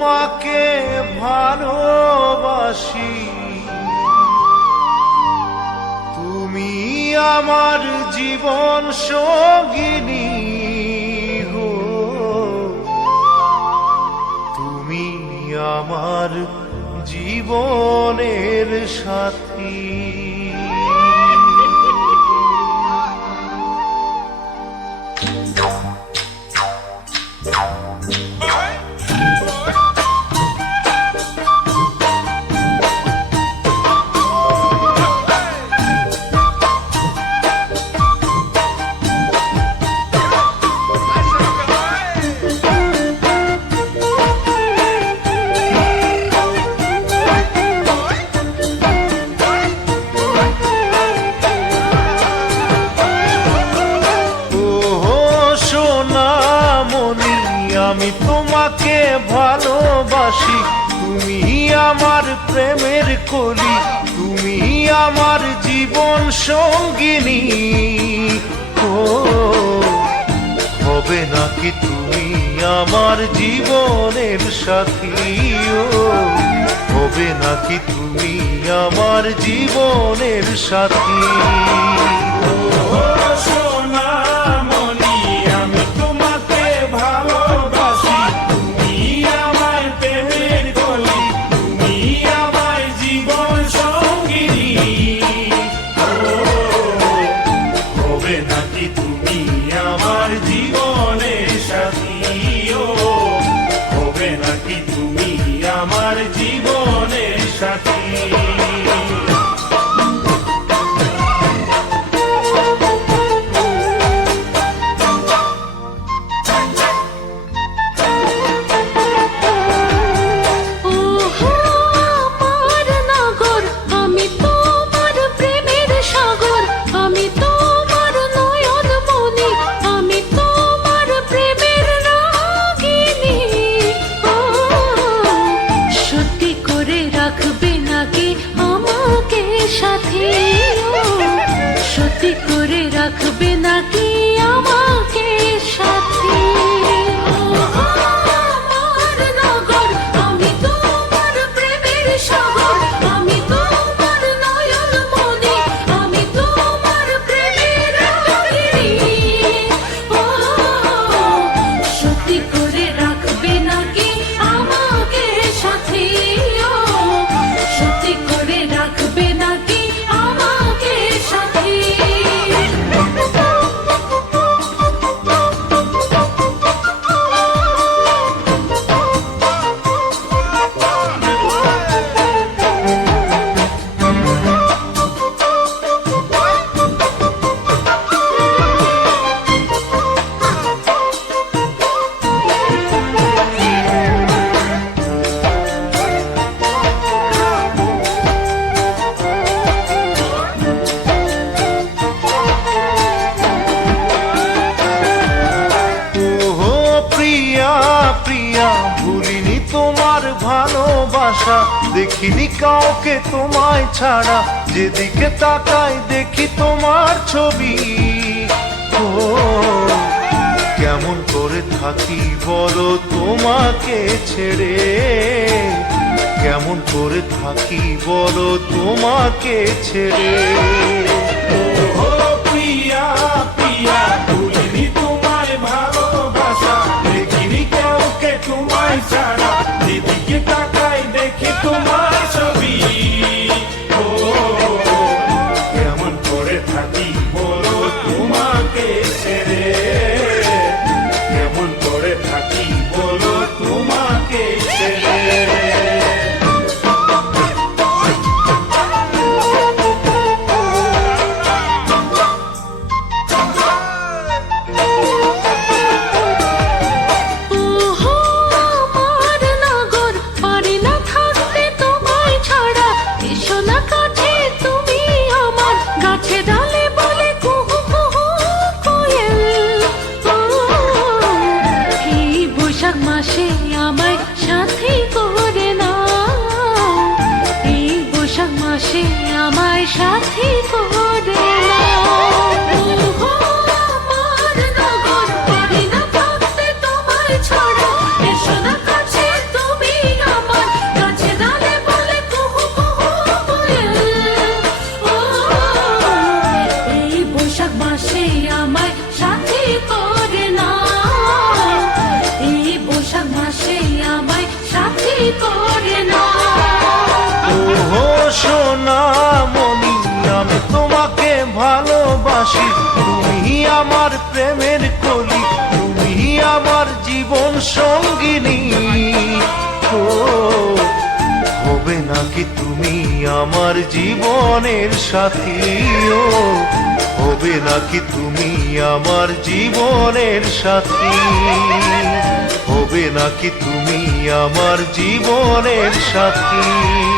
তোমাকে ভালোবাসি, তুমি আমার জীবন সঙ্গিনী গো, তুমি আমার জীবনের সাথী। আমি তোমাকে ভালোবাসি, তুমি আমার প্রেমের কলি, তুমি আমার জীবন সঙ্গিনী। ও হবে নাকি তুমি আমার জীবনের সাথী, ও হবে নাকি তুমি আমার জীবনের সাথী। আমার জীবনের সাথী। সত্যি করে রাখবে নাকি আমাকে সাথে? আমার নগর, আমি তোমার প্রেমের সাগর, আমি তোমার নয়ন মনি, আমি তোমার প্রেমের রাগিনী। সত্যি করে রাখবে নাকি আমাকে সাথে? সত্যি করে রাখবে নাকি আমাকে সাথে? ভুলিনি তোমার ভালোবাসা, দেখিনি কাউকে তোমায় ছাড়া, যেদিকে তাকাই দেখি তোমার ছবি। ও কেমন করে থাকি বলো তোমাকে ছেড়ে, কেমন করে থাকি বলো তোমাকে ছেড়ে। ও প্রিয়া প্রিয়া, ভুলিনি তোমায় ভালোবাসা, দেখিনি কাউকে তোমায় ছাড়া, যেদিকে তাকাই দেখি তোমার ছবি। ও কেমন করে থাকি বলো তোমাকে ছেড়ে, কেমন করে থাকি বলো তোমাকে ছেড়ে। মাসে আমায় সাথী করে নাও, এই বৈশাখ মাসে আমায় সাথী করে নাও। আমার নগর, পারি না থাকতে তোমায় ছাড়া, এসো না কাছে তুমি না সে আমায় সাথী করে না। ওহো সোনামণি, আমি তোমাকে ভালোবাসি, তুমি আমার প্রেমের কলি, তুমি আমার জীবন সঙ্গিনী। ও হবে নাকি তুমি আমার জীবনের সাথী? ও হবে নাকি তুমি আমার জীবনের সাথী? হবে নাকি তুমি আমার জীবনের সাথী?